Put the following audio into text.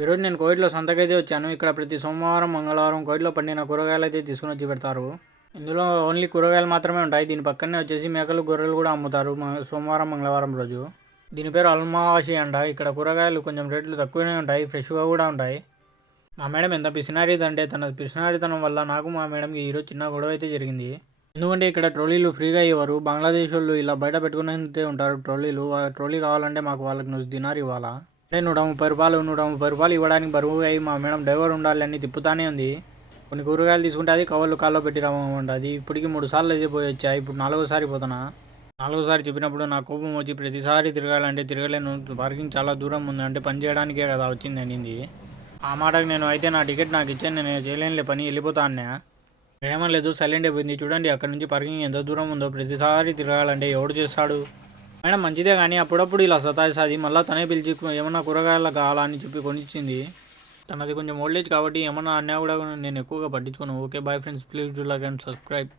ఈరోజు నేను కోవిడ్లో సంతకైతే వచ్చాను. ఇక్కడ ప్రతి సోమవారం, మంగళవారం కోవిడ్లో పండిన కూరగాయలు అయితే తీసుకుని వచ్చి పెడతారు. ఇందులో ఓన్లీ కూరగాయలు మాత్రమే ఉంటాయి. దీని పక్కనే వచ్చేసి మేకలు, గొర్రెలు కూడా అమ్ముతారు సోమవారం, మంగళవారం రోజు. దీని పేరు అల్మావాసి అంట. ఇక్కడ కూరగాయలు కొంచెం రేట్లు తక్కువనే ఉంటాయి, ఫ్రెష్గా కూడా ఉంటాయి. మా మేడం ఎంత పిసినారిదంటే తన పిసినారితనం వల్ల నాకు మా మేడంకి ఈరోజు చిన్న గొడవ అయితే జరిగింది. ఎందుకంటే ఇక్కడ ట్రోలీలు ఫ్రీగా ఇవ్వరు. బంగ్లాదేశ్ వాళ్ళు ఇలా బయట పెట్టుకునే ఉంటారు ట్రోలీలు. ట్రోలీ కావాలంటే మాకు వాళ్ళకి దినారు ఇవ్వాలా. అంటే 130 రూపాయలు ఇవ్వడానికి బరువు అయ్యి మా మేడం డ్రైవర్ ఉండాలి అని తిప్పుతానే ఉంది. కొన్ని కూరగాయలు తీసుకుంటే అది కవర్లు కాల్లో పెట్టి రమ్మంట. అది ఇప్పటికి 3 సార్లు అయితే పోయి వచ్చాయి. ఇప్పుడు 4వసారి పోతున్నా. 4వసారి చెప్పినప్పుడు నా కోపం వచ్చి ప్రతిసారి తిరగాలంటే తిరగలేను. పార్కింగ్ చాలా దూరం ఉంది, అంటే పని చేయడానికే కదా వచ్చింది అనింది. ఆ మాటకు నేను అయితే నా టికెట్ నాకు ఇచ్చాను, నేను చేయలేనులే పని, వెళ్ళిపోతా అన్నా. ఏమలేదు, సైలెంట్ అయిపోయింది. చూడండి అక్కడ నుంచి పార్కింగ్ ఎంత దూరం ఉందో. ప్రతిసారి తిరగాలంటే ఎవడు చేస్తాడు. మేడం మంచిదే కానీ అప్పుడప్పుడు ఇలా సతాయిస్తుంది. మళ్ళీ తనే పిలిచి ఏమన్నా కూరగాయలు కావాలా అని చెప్పి కొనిచ్చింది. తనది కొంచెం ఓల్డేజ్ కాబట్టి ఏమన్నా అన్నా కూడా నేను ఎక్కువగా పట్టించుకోను. Okay bye friends, please do like and subscribe.